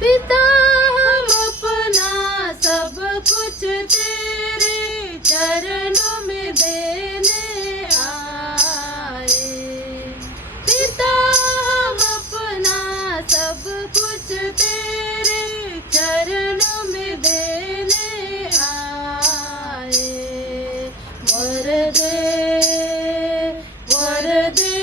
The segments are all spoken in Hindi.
पिता हम अपना सब कुछ तेरे चरणों में देने आए। पिता हम अपना सब कुछ तेरे चरणों में देने आए। वर दे, वर दे,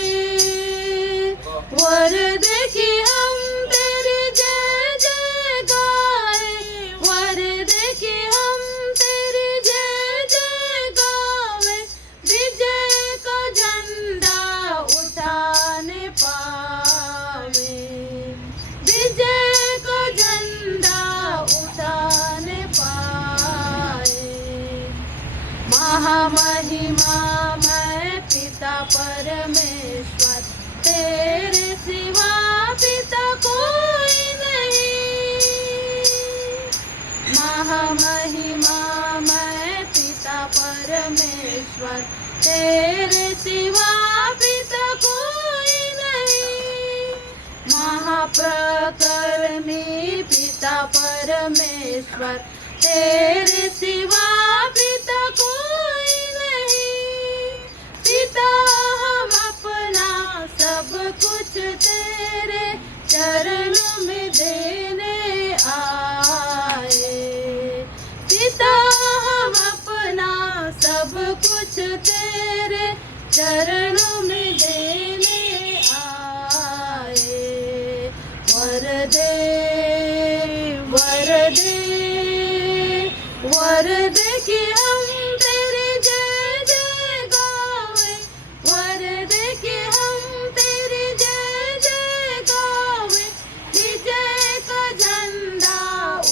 वर दे कि हम तेरी जय जय गाए। वर दे कि हम तेरी जय जय गावे। विजय का झंडा उठाने पावे। विजय का झंडा उठाने पाए। महामहिमा मैं पिता परमेश्वर, तेरे सिवा पिता कोई नहीं। महामहिमा मैं पिता परमेश्वर, तेरे सिवा पिता कोई नहीं। महाप्रकर्मी पिता परमेश्वर, तेरे सिवा पिता कोई नहीं। पिता हम अपना सब कुछ तेरे चरणों में देने आए। पिता हम अपना सब कुछ तेरे चरणों में देने आए। वर दे, वर दे, वर दे कि हम तेरी जय जय गावे। वर दे कि हम तेरी जय जय गावे। विजय का झंडा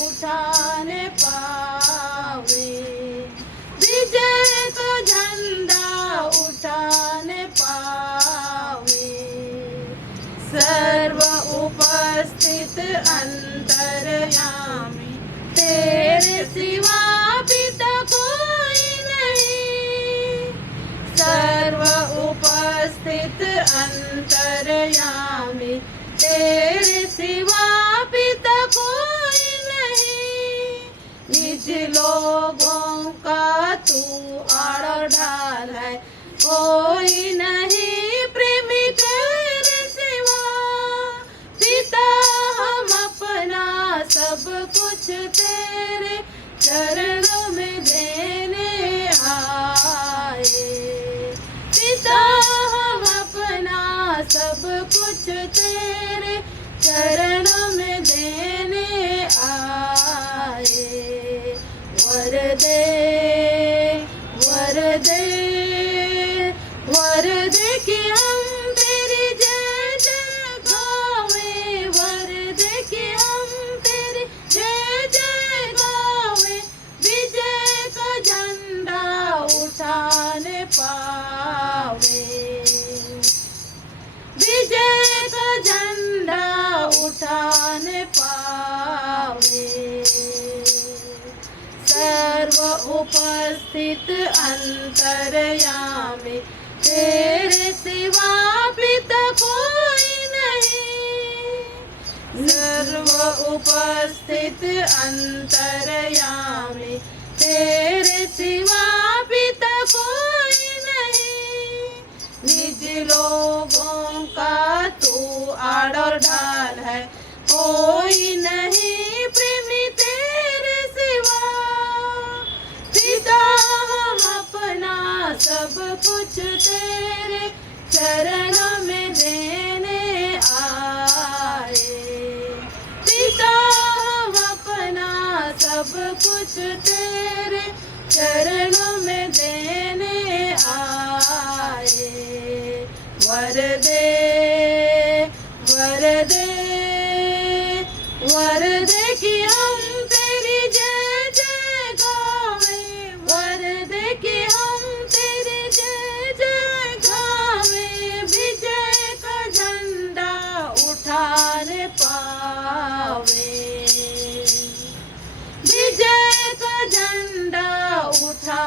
उठाने पावे। विजय का झंडा उठाने पावे। सर्व उपस्थित अंतर्यामी, तेरे सिवा पिता कोई नहीं। सर्व उपस्थित अंतर्यामी, तेरे सिवा पिता कोई नहीं। निज लोगों का तू आड़ ढाल है, कोई नहीं प्रेमी तेरे सिवा। पिता हम अपना सब कुछ तेरे चरणों में देने आए। पिता हम अपना सब कुछ तेरे चरणों में देने आए। वर दे, वर दे, वर दे कि हम तेरी जय जय गावे। वर दे कि हम तेरी जय जय गावे। विजय का झंडा उठाने पावे। विजय का झंडा उठाने पावे। सर्व उपस्थित अंतर्यामी, तेरे सिवा पिता कोई नहीं। सर्व उपस्थित अंतर्यामी, तेरे सिवा पिता कोई नहीं। निज लोगों का तू आड़ और ढाल है, कोई नहीं प्रेमी तेरे सिवा। पिता हम अपना सब कुछ तेरे चरणों में देने आए। पिता हम अपना सब कुछ तेरे चरणों में देने आए। वर दे, वर दे, वर दे कि हम तेरी जय जय गावे। वर दे कि हम तेरी जय जय गावे। विजय का झंडा उठाने पावे। विजय का झंडा उठा